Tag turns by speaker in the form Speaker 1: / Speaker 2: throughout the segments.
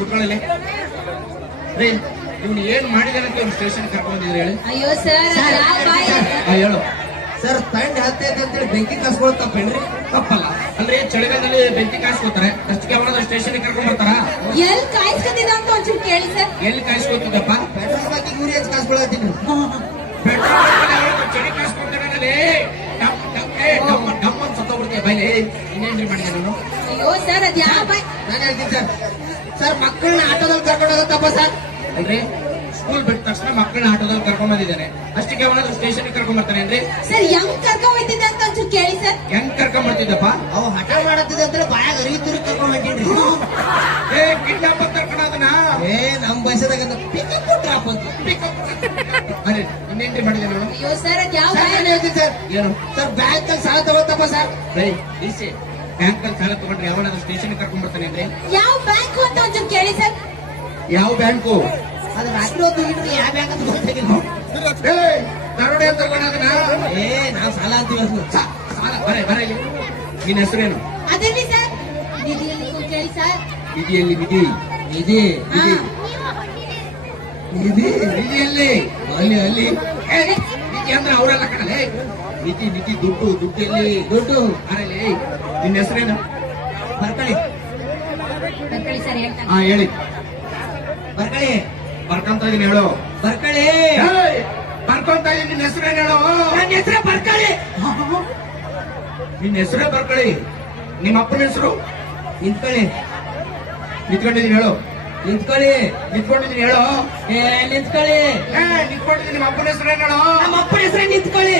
Speaker 1: ಕುತ್ಕೊಳ್ಳಿ ರೀ ಇವ್ನು ಏನ್ ಮಾಡಿದಾನೆ ಅಂತ ಇವ್ನು ಸ್ಟೇಷನ್ ಕರ್ಕೊಂಡಿದ್ರು ಹೇಳಿ.
Speaker 2: ಅಯ್ಯೋ ಸರ್
Speaker 1: ಹೇಳು.
Speaker 3: ಸರ್ ತಂಡ ಹತ್ತೈತೆ ಅಂತೇಳಿ ಬೆಂಕಿ ಕಾಸ್ಕೊಳ್ ತಪ್ಪೇನ್ರಿ
Speaker 1: ತಪ್ಪಲ್ಲ. ಅಂದ್ರೆ ಚಳಿಗಾಲದಲ್ಲಿ ಬೆಂಕಿ ಕಾಯಿಸ್ಕೋತಾರೆ ಅಷ್ಟಕ್ಕೆ ಅವನ ಸ್ಟೇಷನ್ ಕರ್ಕೊಂಡ್ ಬರ್ತಾರ
Speaker 2: ಎಲ್ ಕಾಯಿಸ್ಕೊಂಡಿದ ಅಂತ ಒಂಚೂರು ಕೇಳಿ ಸರ್
Speaker 1: ಎಲ್ಲಿ ಕಾಯಿಸ್ಕೋತಿದ್ದಪ್ಪ?
Speaker 3: ಪೆಟ್ರೋಲ್ ಬಾಕಿ ಗುರಿ ಹಚ್ಚಿ ಕಾಸ್ಕೊಳತ್ತೀನಿ.
Speaker 1: ಪೆಟ್ರೋಲ್ ಚಳಿ ಕಾಯಿಸ್ಕೊತಿರಲ್ಲ ಇನ್ನೇನ್ರಿ ಮಾಡಿದೆ ನಾನು.
Speaker 2: ಅಯ್ಯೋ ಸರ್ ಅದ್ ಯಾವ ಬಾಯಿ
Speaker 3: ನಾನು ಹೇಳ್ತೀನಿ ಸರ್. ಸರ್ ಮಕ್ಕಳನ್ನ ಆಟೋದಲ್ಲಿ ಕರ್ಕೊಂಡು ಹೋಗತ್ತಪ್ಪ ಸರ್?
Speaker 1: ಅಲ್ರಿ ಸ್ಕೂಲ್ ಬಿಟ್ಟ ತಕ್ಷಣ ಮಕ್ಕಳನ್ನ ಆಟೋದಲ್ಲಿ ಕರ್ಕೊಂಡ್ ಬಂದಿದ್ದಾನೆ. ಅಷ್ಟಕ್ಕೆ ಅವನಾದ್ರು ಸ್ಟೇಷನ್ ಕರ್ಕೊಂಡ್ ಬರ್ತಾನೆ ಅಂದ್ರೆ
Speaker 2: ಸರ್ ಹೆಂಗ್ ಕರ್ಕೊಂಡ್ ಬಂದಿದ್ದ ಅಂತ ಒಂಚೂರು ಕೇಳಿ ಸರ್.
Speaker 1: ಹೆಂಗ್ ಕರ್ಕೊಂಡ್ ಬರ್ತಿದ್ದಪ್ಪ?
Speaker 3: ಅವ್ ಹಠ ಮಾಡತ್ತಿದೆ ಅಂದ್ರೆ ಬಾಯಾಗ ಅರಿಯುತ್ತಿರು ಕರ್ಕೊಂಡ್ ಕರ್ಕೊಂಡು ಹೊಂಟೀನ್ರಿ
Speaker 1: ಏ ಕಿಡ್ನಾಪ್ ಕರ್ಕೊಂಡು ಅದನ್ನ
Speaker 3: ಏ ನಮ್ ಬಯಸದಾಗ ಪಿಕಪ್ ಡ್ರಾಪ್ ಅಂತ
Speaker 1: ಅರೆ ಇನ್ನೇನ್ರಿ ಮಾಡಿದೆ ನಾನು
Speaker 2: ಅಯ್ಯೋ ಸರ್ ಅದ್ ಯಾವ ಬಾಯ್
Speaker 3: ಹೇಳ್ತೀನಿ ಸರ್.
Speaker 1: ಏನು?
Speaker 3: ಸರ್ ಬ್ಯಾಂಕ್ ಅಲ್ಲಿ ಸಾಲ ಸರ್?
Speaker 1: ಡಿಸಿ ಬ್ಯಾಂಕ್ ಅಲ್ಲಿ ಸಾಲ ತಗೊಂಡ್ರೆ ಯಾವ ಸ್ಟೇಷನ್ ಕರ್ಕೊಂಡ್ ಬರ್ತಾನೆ ಅಂದ್ರೆ?
Speaker 2: ಯಾವ ಬ್ಯಾಂಕ್ ಅಂತ ಒಂಚೂರು ಕೇಳಿ ಸರ್.
Speaker 1: ಯಾವ ಬ್ಯಾಂಕು?
Speaker 3: ಅದು ರಾತ್ರಿ ಹೊತ್ತು ಇಡ್ರಿ ಯಾವ ಬ್ಯಾಂಕ್ ಅಂತ ಗೊತ್ತಾಗಿಲ್ಲ
Speaker 1: ಏ ದರೋಡೆ ಅಂತ ತಗೊಂಡ
Speaker 3: ಏ ನಾವ್ ಸಾಲ ಅಂತೀವಿ
Speaker 1: ಸಾಲ ಬರೇ ಬರೇ ನಿನ್ನ ಹೆಸರೇನು?
Speaker 2: ಅದೇನಿ ಸರ್? ಕೇಳಿ ಸರ್.
Speaker 1: ನಿಧಿಯಲ್ಲಿ ನಿಧಿ.
Speaker 3: ನಿಧಿ.
Speaker 1: ನಿಧಿ. ನಿಧಿಯಲ್ಲಿ ಅಲ್ಲಿ ಅಲ್ಲಿ. ನಿಧಿ ಅಂದ್ರೆ ಅವರೆಲ್ಲ ನಿಧಿ ನಿಧಿ ದುಡ್ಡು ದುಡ್ಡಲ್ಲಿ
Speaker 3: ದುಡ್ಡು.
Speaker 1: ಅರಲ್ಲಿ ನಿನ್ನ ಹೆಸರೇನು?
Speaker 3: ಬರ್ಕಳಿ.
Speaker 2: ಬರ್ಕಳಿ ಸರ್
Speaker 1: ಹಾ ಹೇಳಿ.
Speaker 3: ಬರ್ಕಳಿ.
Speaker 1: ಬರ್ಕೊಂತ ಇದೀನಿ ಹೇಳು.
Speaker 3: ಬರ್ಕಳಿ.
Speaker 1: ಬರ್ಕೊಂತ ಇದೀನಿ ನಿನ್ನ ಹೆಸರೇನು ಹೇಳು?
Speaker 3: ನನ್ನ ಹೆಸರೇ ಬರ್ಕಳಿ.
Speaker 1: ನಿನ್ನ ಹೆಸರೇ ಬರ್ಕಳಿ. ನಿಮ್ಮ ಅಪ್ಪನ ಹೆಸರು?
Speaker 3: ನಿಂತ್ಕೊಳ್ಳಿ.
Speaker 1: ನಿಂತ್ಕೊಂಡಿದೀನಿ ಹೇಳು.
Speaker 3: ನಿಂತ್ಕೊಳ್ಳಿ.
Speaker 1: ನಿಂತ್ಕೊಂಡಿದೀನಿ ಹೇಳು.
Speaker 3: ಏ ನಿಂತ್ಕೊಳ್ಳಿ.
Speaker 1: ಏ ನಿಂತ್ಕೊಂಡಿದೀನಿ ನಿಮ್ಮ ಅಪ್ಪನ ಹೆಸರು ಹೇಳೋ?
Speaker 3: ನಮ್ಮ ಅಪ್ಪನ ಹೆಸರೇ ನಿಂತ್ಕೊಳ್ಳಿ.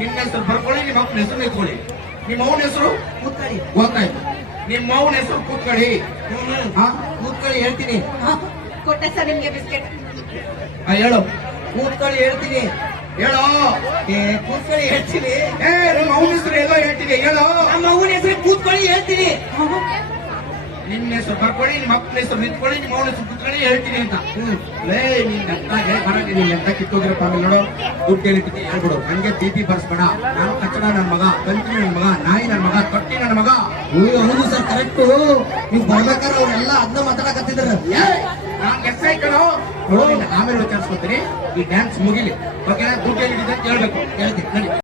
Speaker 1: ನಿನ್ನ ಹೆಸರು ಬರ್ಕೊಳ್ಳಿ ನಿಮ್ಮ ಅಪ್ಪನ ಹೆಸರು ಇಟ್ಕೊಳ್ಳಿ ನಿಮ್ಮ ಅವನ ಹೆಸರು?
Speaker 3: ಕೂತ್ಕೊಳ್ಳಿ.
Speaker 1: ಗೊತ್ತಾಯ್ತು. ನಿಮ್ಮ ಅವನ ಹೆಸರು ಕೂತ್ಕೊಳ್ಳಿ.
Speaker 3: ಕೂತ್ಕೊಳ್ಳಿ ಹೇಳ್ತೀನಿ.
Speaker 2: ಹಾ, ಕೊಟ್ಟೆ ಸರ್ ನಿಮ್ಗೆ ಬಿಸ್ಕೆಟ್.
Speaker 1: ಹೇಳು.
Speaker 3: ಕೂತ್ಕೊಳ್ಳಿ ಹೇಳ್ತೀನಿ.
Speaker 1: ಹೇಳೋ.
Speaker 3: ಏ ಕೂತ್ಕೊಳ್ಳಿ ಹೇಳ್ತೀನಿ.
Speaker 1: ಏ ನಿಮ್ಮ ಅವನ ಹೆಸರು ಎಲ್ಲೋ ಹೇಳ್ತೀನಿ ಹೇಳೋ.
Speaker 3: ನಮ್ಮ ಅವನ ಹೆಸರು ಕೂತ್ಕೊಳ್ಳಿ ಹೇಳ್ತೀನಿ.
Speaker 1: ನಿನ್ನ ಹೆಸರು ಬರ್ಕೊಳ್ಳಿ ನಿಮ್ಮ ಅಪ್ಪನ ಹೆಸರು ನಿಂತ್ಕೊಳ್ಳಿ ನಿಮ್ಮ ಅವನ ಹೆಸರು ಕುತ್ಕೊಳ್ಳಿ ಹೇಳ್ತೀನಿ ಅಂತ. ಲೇ ನೀನ್ ಎಂತ ಹೇಳಿ ಬರಲಿ ನೀನ್ ಎಂತ ಕಿತ್ತೋಗಿರಪ್ಪ ಆಮೇಲೆ ನೋಡು. ದುಡ್ಡು ಕೇಳಿಟ್ಟಿ ಹೇಳ್ಬಿಡು. ನಂಗೆ ಬಿ ಪಿ ಬರ್ಸ್ಬೇಡ. ನಾನು ಕಚ್ಚಡ ನನ್ನ ಮಗ ಕಂತಿನ ನನ್ನ ಮಗ ನಾಯಿ ನನ್ನ ಮಗ ತೊಟ್ಟಿ ನನ್ನ ಮಗ.
Speaker 3: ಹೌದು ಹೌದು ಸರ್ ಕರೆಕ್ಟು ನೀವು ಬರ್ಬೇಕಾದ್ರೆ ಅವ್ರೆಲ್ಲ ಅದನ್ನ ಮಾತಾಡಕತ್ತಿದ್ದಾರೆ
Speaker 1: ನಾನ್ ಎಸ್ ಐ ಕಣೋ ಆಮೇಲೆ ವಿಚಾರಿಸ್ಕೊತೀನಿ. ಈ ಡ್ಯಾನ್ಸ್ ಮುಗಿಲಿ. ಓಕೆ ದುಡ್ಡು ಹೇಳಿದ್ದೆ ಅಂತ ಹೇಳ್ಬೇಕು. ಹೇಳ್ತೀನಿ ನಡಿ.